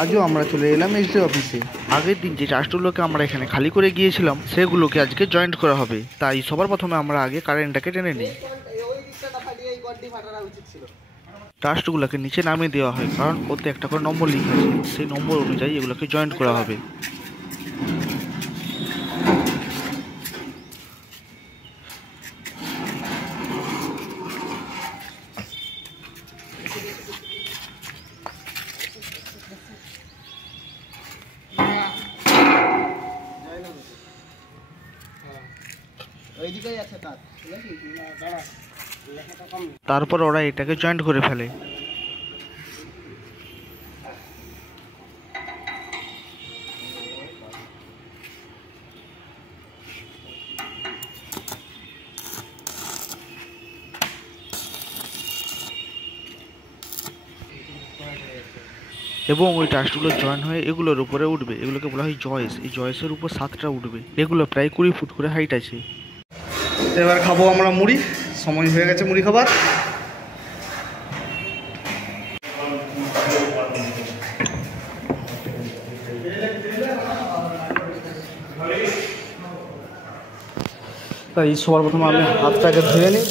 আজও আমরা চলে এলাম এসডি অফিসে। আগের দিন যে টাস্কগুলোকে আমরা এখানে খালি করে গিয়েছিলাম সেগুলোকে আজকে জয়েন্ট করা হবে, তাই সবার প্রথমে আমরা আগে কারেন্টটাকে টেনে নিই। টাস্কগুলোকে নিচে নামিয়ে দেওয়া হয় কারণ ওতে একটা করে নম্বর লিখা আছে, সেই নম্বর অনুযায়ী এগুলোকে জয়েন্ট করা হবে। তারপর ওরা এটাকে জয়েন্ট করে ফেলে। এবং ওই টাস্কগুলো জয়েন হয়ে এগুলোর উপরে উঠবে, এগুলোকে বলা হয় জয়েস। এই জয়েসের উপর 7টা উঠবে, এগুলো প্রায় 20 ফুট করে হাইট আছে। এবার খাবো আমরা মুড়ি, সময় হয়ে গেছে মুড়ি খাবার। তাই সবার প্রথমে আমি হাতটাকে ধুয়ে নিই।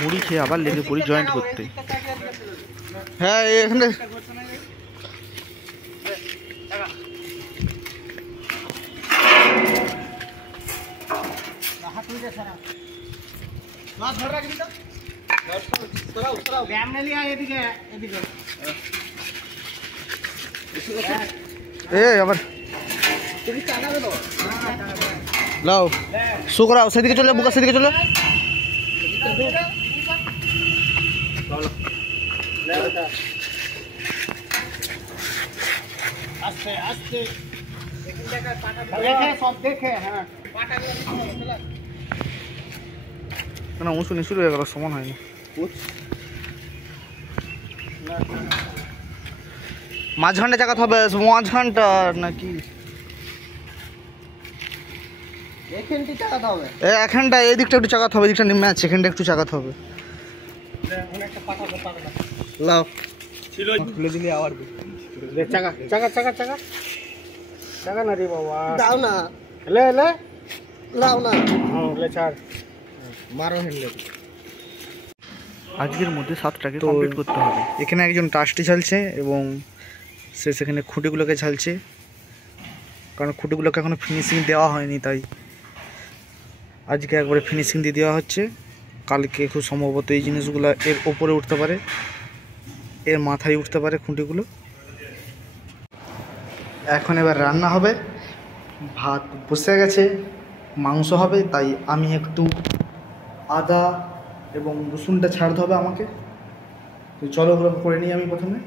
মুড়ি খেয়ে আবার লেগে পড়ি জয়েন্ট করতে। হ্যাঁ এখানে আবার লাও শু করাও, সেদিকে চলে বুকা, সেদিকে চলে। না উঁচু নিচু হয়ে গেল, সমান হয়নি। মাঝখানটা চাকাতে হবে, মাঝখানটা নাকি এখানটা, এই দিকটা একটু চাকাতে হবে, এদিকটা ম্যাচ, এখানটা একটু চাকাতে হবে। লাও খুলে দিলে আবার চাকা চাকা চাকা চাকা চাকা না রে বাবা, দাও না, লে লে লাও না, লে ছাড়, মারো হেলে। আজকের মধ্যে 7টাকে কমপ্লিট করতে হবে। এখানে একজন টাস্টি ঝালছে এবং সে সেখানে খুঁটিগুলোকে ঝালছে, কারণ খুঁটিগুলোকে এখনো ফিনিশিং দেওয়া হয়নি, তাই আজকে একবারে ফিনিশিং দিয়ে দেওয়া হচ্ছে। কালকে খুব সম্ভবত এই জিনিসগুলো এর ওপরে উঠতে পারে, এর মাথায় উঠতে পারে খুঁটিগুলো। এখন এবার রান্না হবে, ভাত বসে গেছে, মাংস হবে, তাই আমি একটু আদা এবং রসুনটা ছাড়তে হবে আমাকে। তো চলো ওগুলো করে নিই আমি প্রথমে।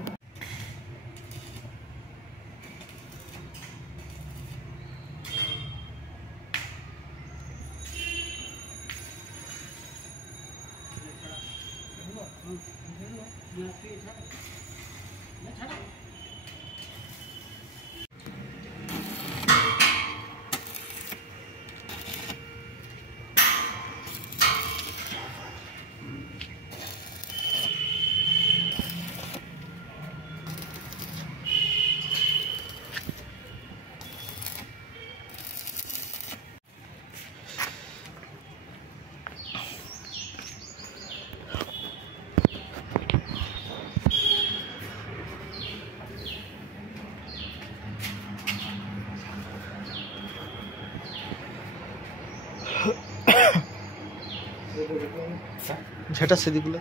ঝাঁটা সেদিকগুলো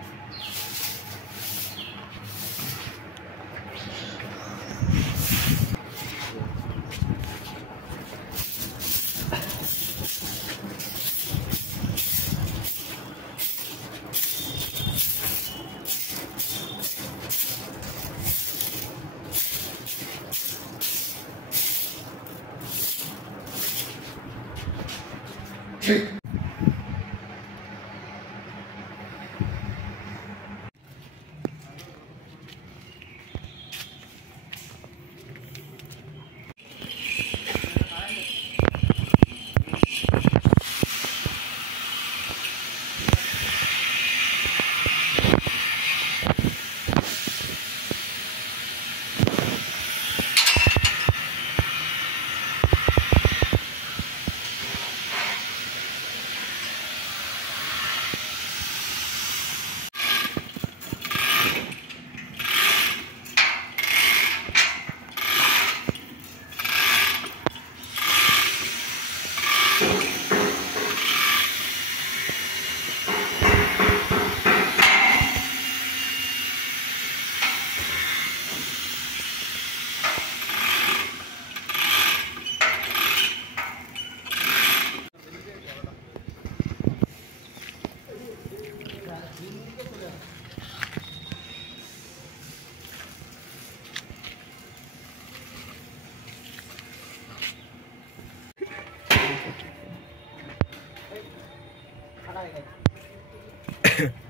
হচ্ছে